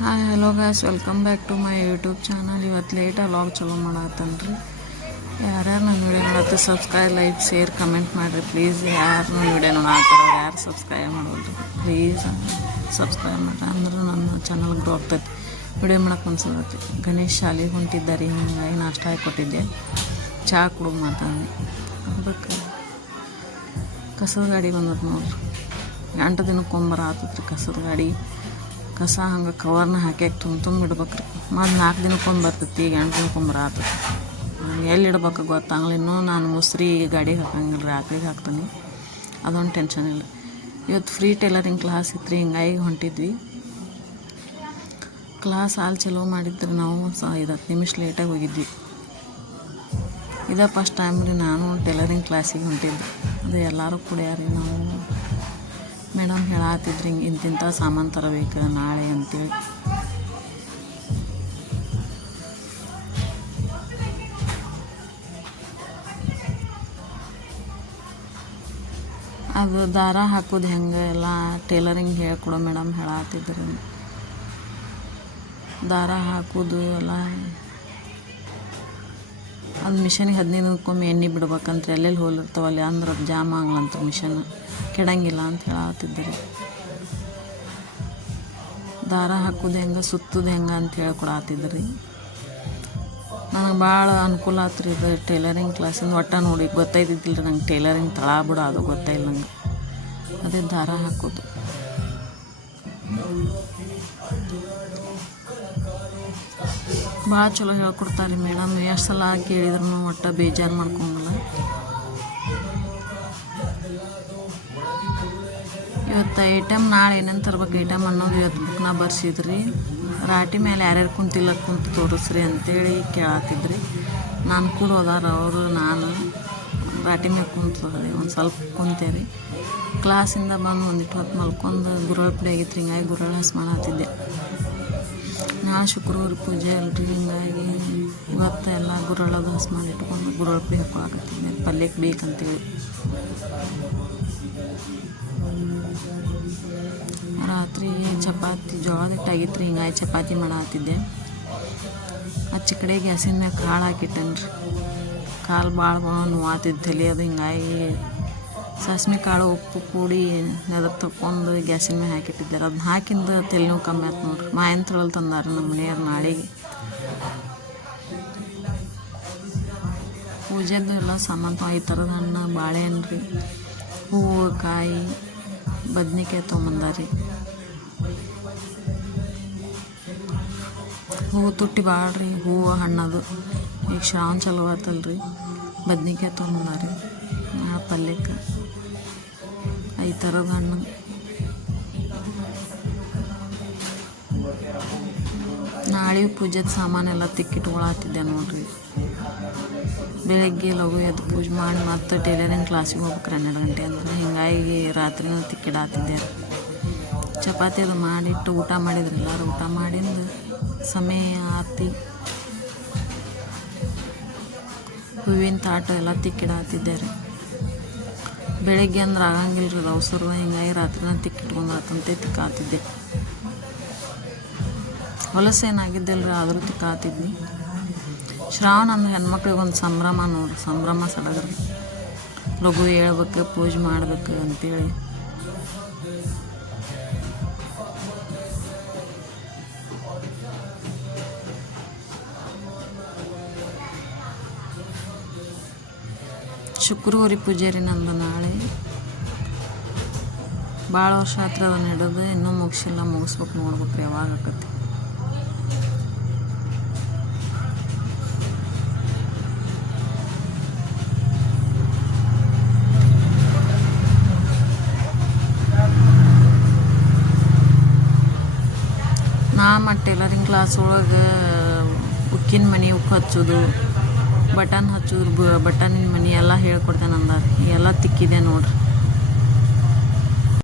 Hi hello guys, welcome back to my YouTube channel. ಇವತ್ತು ಲೇಟಾಗಿ vlog ಚಲೋ ಮಾಡತ್ತನ್ರಿ. ಯಾರ್ಯಾರು ನನ್ನ ವಿಡಿಯೋ ನೋಡತ್ತೆ ಸಬ್ಸ್ಕ್ರೈಬ್, ಲೈಕ್, ಶೇರ್, ಕಮೆಂಟ್ ಮಾಡಿರಿ ಪ್ಲೀಸ್. ಯಾರು ನನ್ನ ವಿಡಿಯೋ ನೋಡತ್ತಾರ ಯಾರು ಸಬ್ಸ್ಕ್ರೈಬ್ ಮಾಡೋದು ಪ್ಲೀಸ್ ಸಬ್ಸ್ಕ್ರೈಬ್ ಮಾಡಿರಿ ಅಂದ್ರೆ ನನ್ನ ಚಾನಲ್ ಗ್ರೋ ಆಗ್ತೈತಿ. ವಿಡಿಯೋ ಮಾಡಕ್ಕೆ ಅನ್ಸತ್ತೆ. ಗಣೇಶ್ ಶಾಲೆಗೆ ಹೊಂಟಿದ್ದಾರೆ, ಹಿಂಗಾಗಿ ನಾಷ್ಟ ಹಾಕಿ ಕೊಟ್ಟಿದ್ದೆ. ಚಹಾ ಕುಡಿದು ಮಾತಾಡಿ ಅದಕ್ಕೆ ಕಸದ ಗಾಡಿ ಬಂದದ್ದು ನೋಡ್ರಿ. 8 ದಿನಕ್ಕೊಂಬರ ಆತತ್ರಿ ಕಸದ ಗಾಡಿ. ಕಸ ಹಂಗೆ ಕವರ್ನ ಹಾಕಿ ತುಂಬ ಇಡ್ಬೇಕ್ರಿ. ಮತ್ತು 4 ದಿನಕ್ಕೊಂದು ಬರ್ತೈತಿ. ಈಗ 8 ದಿನಕ್ಕೊಂಬರ ಆತೈತಿ. ಎಲ್ಲಿ ಇಡ್ಬೇಕು ಗೊತ್ತಾಗಲ್ಲ. ಇನ್ನೂ ನಾನು ಮುಸ್ರಿ ಗಾಡಿಗೆ ಹಾಕಂಗಿಲ್ಲ ರೀ, ಆಕಳಿಗೆ ಹಾಕ್ತೀನಿ. ಅದೊಂದು ಟೆನ್ಷನ್ ಇಲ್ಲ. ಇವತ್ತು ಫ್ರೀ ಟೈಲರಿಂಗ್ ಕ್ಲಾಸ್ ಇತ್ತು ರೀ, ಹಿಂಗಾಗಿ ಹೊಂಟಿದ್ವಿ. ಕ್ಲಾಸ್ ಹಾಲು ಚಲೋ ಮಾಡಿದ್ರಿ. ನಾವು 5-10 ನಿಮಿಷ ಲೇಟಾಗಿ ಹೋಗಿದ್ವಿ. ಇದೇ ಫಸ್ಟ್ ಟೈಮ್ ರೀ ನಾನು ಟೈಲರಿಂಗ್ ಕ್ಲಾಸಿಗೆ ಹೊಂಟಿದ್ದೆ. ಅದು ಎಲ್ಲರೂ ಕುಡಿಯಾರಿ. ನಾವು ಮೇಡಮ್ ಹೇಳತ್ತಿದ್ರಿ ಇಂತಿಂಥ ಸಾಮಾನು ತರಬೇಕು ನಾಳೆ ಅಂತೇಳಿ. ಅದು ದಾರ ಹಾಕೋದು ಹೆಂಗೆ ಎಲ್ಲ ಟೈಲರಿಂಗ್ ಹೇಳ್ಕೊಡೋ ಮೇಡಮ್ ಹೇಳತ್ತಿದ್ರಿ. ದಾರ ಹಾಕೋದು ಎಲ್ಲ ಅದು ಮಿಷನಿಗೆ 15 ದಿನಕ್ಕೊಮ್ಮೆ ಎಣ್ಣೆ ಬಿಡ್ಬೇಕಂತ. ಎಲ್ಲೆಲ್ಲಿ ಹೋಲಿರ್ತಾವಲ್ಲಿ ಅಂದ್ರೆ ಅದು ಜಾಮ್ ಆಗ್ಲಂತ ಮಿಷನ್ ಕೆಡಂಗಿಲ್ಲ ಅಂತ ಹೇಳತ್ತಿದ್ರಿ. ದಾರ ಹಾಕೋದು ಹೆಂಗೆ, ಸುತ್ತೋದು ಹೆಂಗೆ ಅಂತ ಹೇಳ್ಕೊಡತ್ತಿದ್ರಿ. ನನಗೆ ಭಾಳ ಅನುಕೂಲ ಆತ್ರಿ ಇದು ಟೈಲರಿಂಗ್ ಕ್ಲಾಸಿಂದ. ಒಟ್ಟ ನೋಡಿ ಗೊತ್ತೈತಿದ್ದಿಲ್ಲ ರೀ ನಂಗೆ ಟೈಲರಿಂಗ್ ತಳ ಬಿಡು ಅದು ಗೊತ್ತಾಯಿಲ್ಲ ನಂಗೆ. ಅದೇ ದಾರ ಹಾಕೋದು ಭಾಳ ಚಲೋ ಹೇಳ್ಕೊಡ್ತಾರೆ ಮೇಡಮ್. ಎಷ್ಟು ಸಲ ಕೇಳಿದ್ರು ಒಟ್ಟು ಬೇಜಾರು ಮಾಡ್ಕೊಂಗಿಲ್ಲ. ಇವತ್ತು ಐಟಮ್ ನಾಳೆ ಏನೇನು ತರ್ಬೇಕು ಐಟಮ್ ಅನ್ನೋದು ಇವತ್ತು ಬುಕ್ನ ಬರ್ಸಿದ್ರಿ. ರಾಟಿ ಮೇಲೆ ಯಾರ್ಯಾರು ಕುಂತಿಲ್ಲ ಕುಂತು ತೋರಿಸ್ರಿ ಅಂತೇಳಿ ಕೇಳತ್ತಿದ್ರಿ. ನಾನು ಕೂಡ ಹೋದಾರ ಅವರು. ನಾನು ರಾಟಿ ಮೇಲೆ ಕುಂತದೆ ಒಂದು ಸ್ವಲ್ಪ ಕುಂತೇರಿ. ಕ್ಲಾಸಿಂದ ಬಂದು ಒಂದಿಟ್ಟು ಹೊತ್ತು ಮಲ್ಕೊಂಡು ಗುರಳ್ ಪುಡಿ ಆಗಿತ್ತು. ಹಿಂಗಾಗಿ ಗುರಳ್ ಹಸ್ ಮಾಡತ್ತಿದ್ದೆ. ನಾಳೆ ಶುಕ್ರವಾರ ಪೂಜೆ ಅಲ್ರಿ, ಹಿಂಗಾಗಿ ಇವತ್ತು ಎಲ್ಲ ಗುರಳದು ಹಸ್ ಮಾಡಿ ಇಟ್ಕೊಂಡು ಗುರಳ್ ಪುಡಿ ಹಾಕೊಳಕತ್ತಿದ್ದೆ ಪಲ್ಯಕ್ಕೆ ಬೇಕಂತೇಳಿ. ರಾತ್ರಿ ಚಪಾತಿ ಜೋಳದ ಹಿಟ್ಟಾಗಿತ್ತು ರೀ, ಹಿಂಗಾಗಿ ಚಪಾತಿ ಮಾಡತ್ತಿದ್ದೆ. ಆಚೆ ಕಡೆ ಗ್ಯಾಸಿನ ಮ್ಯಾಗ ಕಾಳು ಹಾಕಿಟ್ಟೇನ್ರಿ. ಕಾಲು ಭಾಳ ನೋವಾತಿದ್ದು ತಲೆ ಅದು. ಹಿಂಗಾಗಿ ಸಾಸ್ಮೆ ಕಾಳು ಉಪ್ಪು ಕೂಡಿ ನೆದಕ್ಕೆ ತಗೊಂಡು ಗ್ಯಾಸಿನ ಮ್ಯಾಗ ಹಾಕಿಟ್ಟಿದ್ದಾರೆ. ಅದನ್ನ ಹಾಕಿಂದ ತಲೆನೋವು ಕಮ್ಮಿ ಆಯ್ತು ನೋಡ್ರಿ. ಮಾಯಂತ್ರದಲ್ಲಿ ತಂದಾರ ನಮ್ಮ ಮನೆಯವ್ರು ನಾಳೆಗೆ. ಪೂಜೆದು ಎಲ್ಲ ಸಾಮಾನು ಈ ಥರದ ಹಣ್ಣು, ಬಾಳೆಹಣ್ಣು ರೀ, ಹೂವು, ಕಾಯಿ, ಬದ್ನಿಕಾಯಿ ತೊಗೊಂಬಂದಾರಿ. ಹೂವು ತುಟ್ಟಿ ಭಾಳ ರೀ, ಹೂವು ಹಣ್ಣದು. ಈಗ ಶ್ರಾವಣ ಚಲೋ ಆತಲ್ರಿ. ಬದ್ನಿಕಾಯಿ ತೊಗೊಂಬಂದಾರಿ ಪಲ್ಯಕ್ಕೆ. 5 ಥರದ ಹಣ್ಣು. ನಾಳೆ ಪೂಜೆದ ಸಾಮಾನೆಲ್ಲ ತಿಕ್ಕಿಟ್ಕೊಳತ್ತಿದ್ದೆ ನೋಡ್ರಿ. ಬೆಳಗ್ಗೆ ಲಘು ಎದ್ದು ಪೂಜೆ ಮಾಡಿ ಮತ್ತೆ ಟೈಲರಿಂಗ್ ಕ್ಲಾಸಿಗೆ ಹೋಗ್ಬೇಕು 12 ಗಂಟೆ ಅಂದ್ರೆ. ಹಿಂಗಾಗಿ ರಾತ್ರಿನೂ ತಿಕ್ಕಿಡಾತಿದ್ದೆ. ಚಪಾತಿ ಅದು ಮಾಡಿಟ್ಟು ಊಟ ಮಾಡಿದ್ರಿ. ಎಲ್ಲರೂ ಊಟ ಮಾಡಿಂದು ಸಮಯ ಆತಿ. ಹೂವಿನ ತಾಟು ಎಲ್ಲ ತಿಕ್ಕಿಡಾತಿದ್ದೆ ರೀ. ಬೆಳಗ್ಗೆ ಅಂದ್ರೆ ಆಗಂಗಿಲ್ಲ ರೀ ಅವಸರ. ಹಿಂಗಾಗಿ ರಾತ್ರಿನ ತಿಕ್ಕಿಟ್ಕೊಂಡಾತಂತೆ ತಿಕ್ಕಾತಿದ್ದೆ. ಹೊಲಸೇನಾಗಿದ್ದಿಲ್ಲ ರೀ, ಆದರೂ ತಿಕ್ಕಾತಿದ್ನಿ. ಶ್ರಾವಣ ಅಂದ್ರೆ ಹೆಣ್ಮಕ್ಳಿಗೆ ಒಂದು ಸಂಭ್ರಮ ನೋಡ್ರಿ. ಸಂಭ್ರಮ ಸಡಗ್ರಿ. ಲಘು ಹೇಳ್ಬೇಕು, ಪೂಜೆ ಮಾಡ್ಬೇಕು ಅಂತೇಳಿ. ಶುಕ್ರವಾರ ಪೂಜೆ ರೀ ನಂದು ನಾಳೆ. ಭಾಳ ವರ್ಷ ಹತ್ರ ಅದನ್ನು ಹಿಡಿದು ಇನ್ನೂ ಮುಗಿಸಿಲ್ಲ. ಮುಗಿಸ್ಬೇಕು, ನೋಡ್ಬೇಕು ಯಾವಾಗ ಆಕತಿ. ಮತ್ತು ಟೈಲರಿಂಗ್ ಕ್ಲಾಸ್ ಒಳಗೆ ಉಕ್ಕಿನ ಮನೆ ಉಕ್ಕು ಹಚ್ಚೋದು, ಬಟನ್ ಹಚ್ಚೋದು, ಬಟನಿನ ಮನೆ ಎಲ್ಲ ಹೇಳ್ಕೊಡ್ತೇನೆ ಅಂದಾರ. ಎಲ್ಲ ತಿಕ್ಕಿದೆ ನೋಡ್ರಿ.